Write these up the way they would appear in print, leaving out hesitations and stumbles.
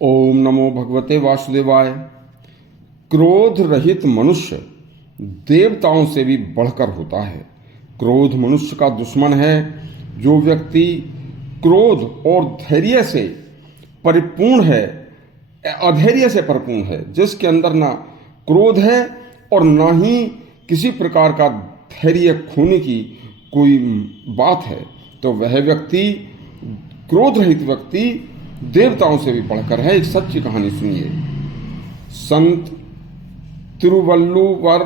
ओम नमो भगवते वासुदेवाय। क्रोध रहित मनुष्य देवताओं से भी बढ़कर होता है। क्रोध मनुष्य का दुश्मन है। जो व्यक्ति क्रोध और धैर्य से परिपूर्ण है, अधैर्य से परिपूर्ण है, जिसके अंदर ना क्रोध है और ना ही किसी प्रकार का धैर्य खोने की कोई बात है, तो वह व्यक्ति, क्रोध रहित व्यक्ति देवताओं से भी बढ़कर है। एक सच्ची कहानी सुनिए। संत तिरुवल्लुवर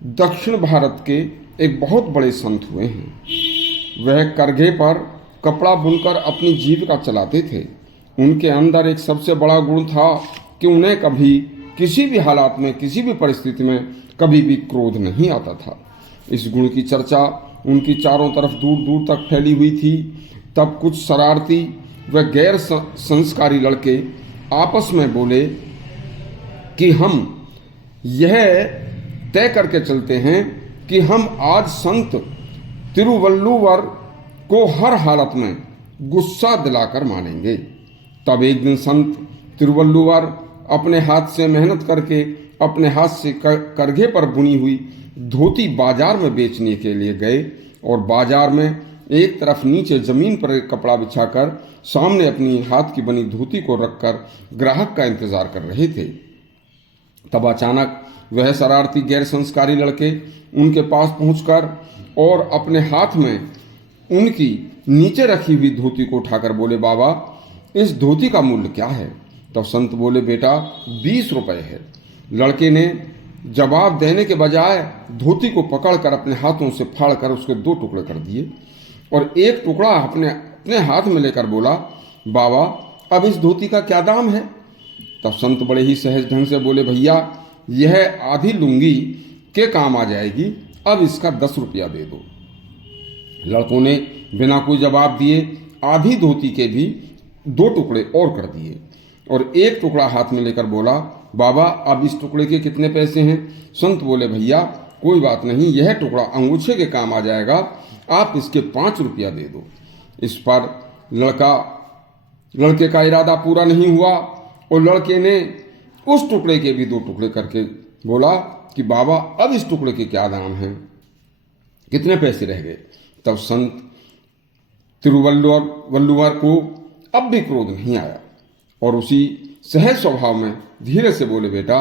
दक्षिण भारत के एक बहुत बड़े संत हुए हैं। वह करघे पर कपड़ा बुनकर अपनी जीविका चलाते थे। उनके अंदर एक सबसे बड़ा गुण था कि उन्हें कभी किसी भी हालात में, किसी भी परिस्थिति में कभी भी क्रोध नहीं आता था। इस गुण की चर्चा उनकी चारों तरफ दूर दूर तक फैली हुई थी। तब कुछ शरारती व गैर संस्कारी लड़के आपस में बोले कि हम यह तय करके चलते हैं कि हम आज संत तिरुवल्लुवर को हर हालत में गुस्सा दिलाकर मानेंगे। तब एक दिन संत तिरुवल्लुवर अपने हाथ से मेहनत करके अपने हाथ से करघे पर बुनी हुई धोती बाजार में बेचने के लिए गए और बाजार में एक तरफ नीचे जमीन पर एक कपड़ा बिछाकर सामने अपनी हाथ की बनी धोती को रखकर ग्राहक का इंतजार कर रहे थे। तब अचानक वह शरारती गैर संस्कारी लड़के उनके पास पहुंचकर और अपने हाथ में उनकी नीचे रखी हुई धोती को उठाकर बोले, बाबा इस धोती का मूल्य क्या है? तब संत बोले, बेटा 20 रुपए है। लड़के ने जवाब देने के बजाय धोती को पकड़कर अपने हाथों से फाड़कर उसके 2 टुकड़े कर दिए और एक टुकड़ा अपने हाथ में लेकर बोला, बाबा अब इस धोती का क्या दाम है? तब संत बड़े ही सहज ढंग से बोले, भैया यह आधी लुंगी के काम आ जाएगी, अब इसका 10 रुपया दे दो। लड़कों ने बिना कोई जवाब दिए आधी धोती के भी 2 टुकड़े और कर दिए और एक टुकड़ा हाथ में लेकर बोला, बाबा अब इस टुकड़े के कितने पैसे हैं? संत बोले, भैया कोई बात नहीं, यह टुकड़ा अंगूछे के काम आ जाएगा, आप इसके 5 रुपया दे दो। इस पर लड़के का इरादा पूरा नहीं हुआ और लड़के ने उस टुकड़े के भी 2 टुकड़े करके बोला कि बाबा अब इस टुकड़े के क्या दाम हैं, कितने पैसे रह गए? तब संत तिरुवल्लुवर को अब भी क्रोध नहीं आया और उसी सहज स्वभाव में धीरे से बोले, बेटा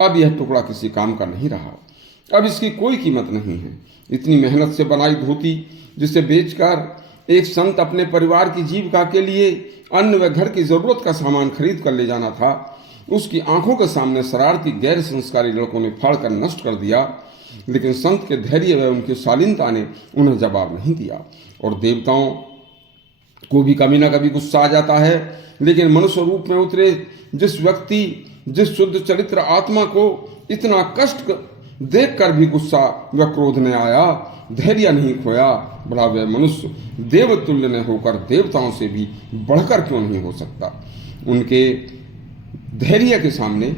अब यह टुकड़ा किसी काम का नहीं रहा, अब इसकी कोई कीमत नहीं है। इतनी मेहनत से बनाई धोती जिसे बेचकर एक संत अपने परिवार की जीविका के लिए अन्न व घर की जरूरत का सामान खरीद कर ले जाना था, उसकी आंखों के सामने शरारती गैर संस्कारी लड़कों ने फाड़ कर नष्ट कर दिया। लेकिन संत के धैर्य व उनकी शालीनता ने उन्हें जवाब नहीं दिया। और देवताओं को भी कभी ना कभी गुस्सा आ जाता है, लेकिन मनुष्य रूप में उतरे जिस व्यक्ति, जिस शुद्ध चरित्र आत्मा को इतना कष्ट देखकर भी गुस्सा व क्रोध ने आया, धैर्य नहीं खोया, भला वह मनुष्य देवतुल्य ने होकर देवताओं से भी बढ़कर क्यों नहीं हो सकता? उनके धैर्य के सामने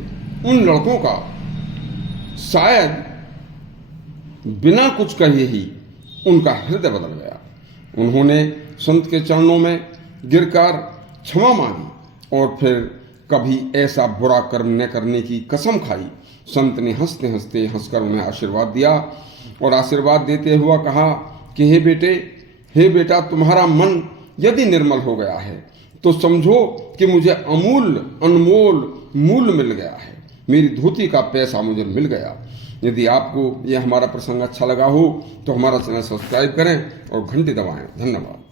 उन लड़कों का शायद बिना कुछ कहे ही उनका हृदय बदल गया। उन्होंने संत के चरणों में गिरकर क्षमा मांगी और फिर कभी ऐसा बुरा कर्म न करने की कसम खाई। संत ने हंसते हंसते हंसकर उन्हें आशीर्वाद दिया और आशीर्वाद देते हुआ कहा कि हे बेटा तुम्हारा मन यदि निर्मल हो गया है तो समझो कि मुझे अनमोल मूल्य मिल गया है, मेरी धोती का पैसा मुझे मिल गया। यदि आपको यह हमारा प्रसंग अच्छा लगा हो तो हमारा चैनल सब्सक्राइब करें और घंटी दबाएं। धन्यवाद।